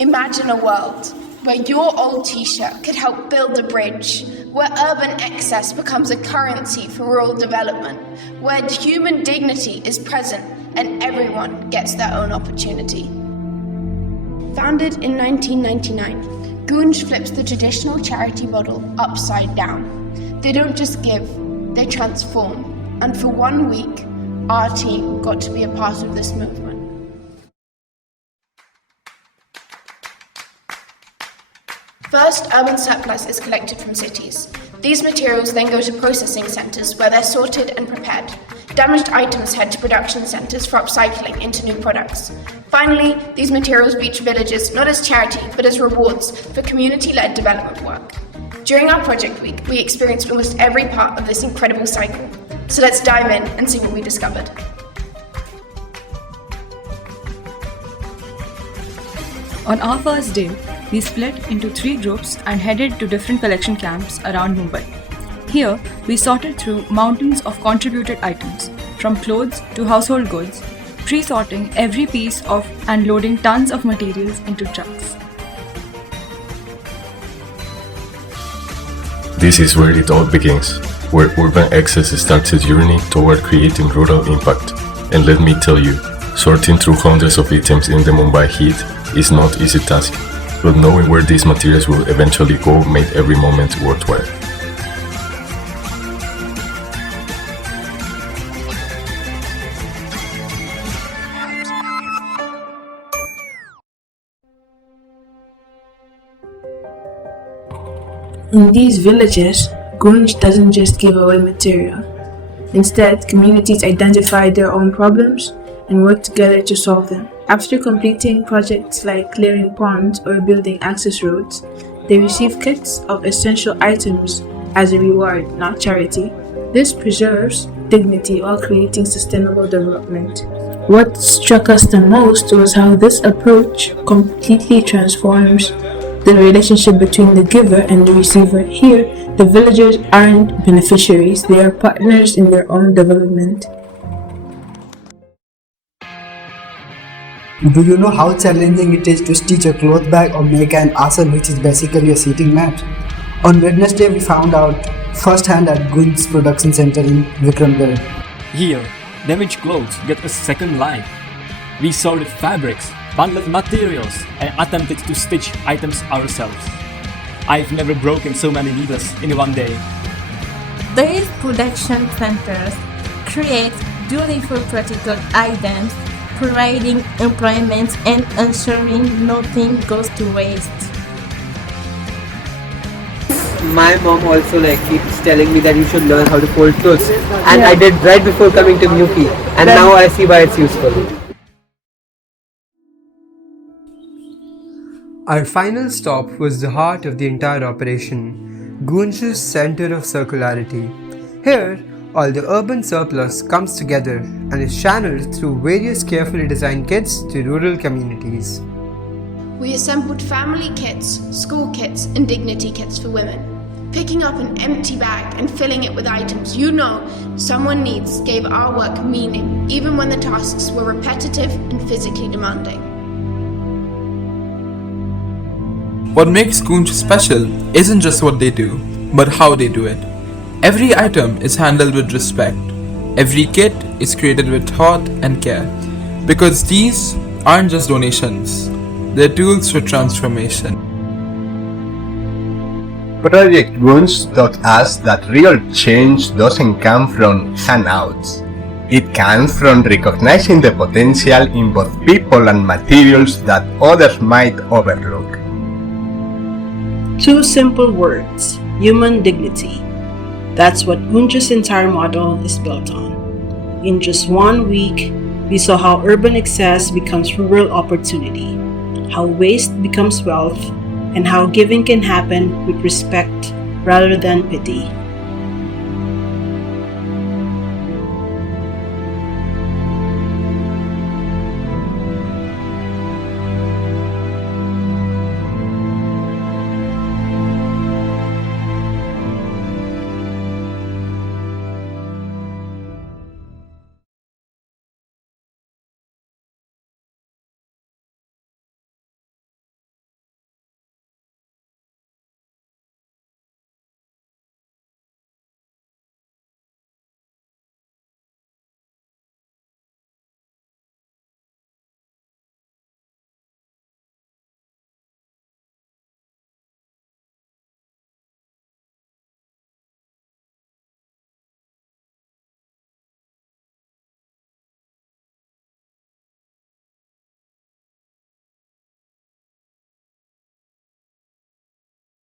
Imagine a world where your old t-shirt could help build a bridge, where urban excess becomes a currency for rural development, where human dignity is present and everyone gets their own opportunity. Founded in 1999, Goonj flips the traditional charity model upside down. They don't just give, they transform. And for 1 week, our team got to be a part of this movement. First, urban surplus is collected from cities. These materials then go to processing centres where they're sorted and prepared. Damaged items head to production centres for upcycling into new products. Finally, these materials reach villages not as charity but as rewards for community-led development work. During our project week, we experienced almost every part of this incredible cycle. So let's dive in and see what we discovered. On our first day, we split into 3 groups and headed to different collection camps around Mumbai. Here, we sorted through mountains of contributed items, from clothes to household goods, pre-sorting every piece of and loading tons of materials into trucks. This is where it all begins, where urban excess starts a journey toward creating rural impact. And let me tell you, sorting through hundreds of items in the Mumbai heat is not an easy task, but knowing where these materials will eventually go made every moment worthwhile. In these villages, Goonj doesn't just give away material. Instead, communities identify their own problems and work together to solve them. After completing projects like clearing ponds or building access roads, they receive kits of essential items as a reward, not charity. This preserves dignity while creating sustainable development. What struck us the most was how this approach completely transforms the relationship between the giver and the receiver. Here, the villagers aren't beneficiaries, they are partners in their own development. Do you know how challenging it is to stitch a cloth bag or make an asan, which is basically a seating mat? On Wednesday, we found out firsthand at Goonj's production center in Vikramgarh. Here, damaged clothes get a second life. We sorted fabrics, bundled materials, and attempted to stitch items ourselves. I've never broken so many needles in one day. These production centers create beautiful practical items, providing employment and ensuring nothing goes to waste. My mom also keeps telling me that you should learn how to fold clothes, and I did right before coming to Nyuki, and now I see why it's useful. Our final stop was the heart of the entire operation, Goonj's Center of Circularity. Here, all the urban surplus comes together and is channeled through various carefully designed kits to rural communities. We assembled family kits, school kits, and dignity kits for women. Picking up an empty bag and filling it with items you know someone needs gave our work meaning, even when the tasks were repetitive and physically demanding. What makes Goonj special isn't just what they do, but how they do it. Every item is handled with respect. Every kit is created with thought and care. Because these aren't just donations, they're tools for transformation. Project Goonj taught us that real change doesn't come from handouts. It comes from recognizing the potential in both people and materials that others might overlook. 2 simple words: human dignity. That's what Goonj's entire model is built on. In just 1 week, we saw how urban excess becomes rural opportunity, how waste becomes wealth, and how giving can happen with respect rather than pity.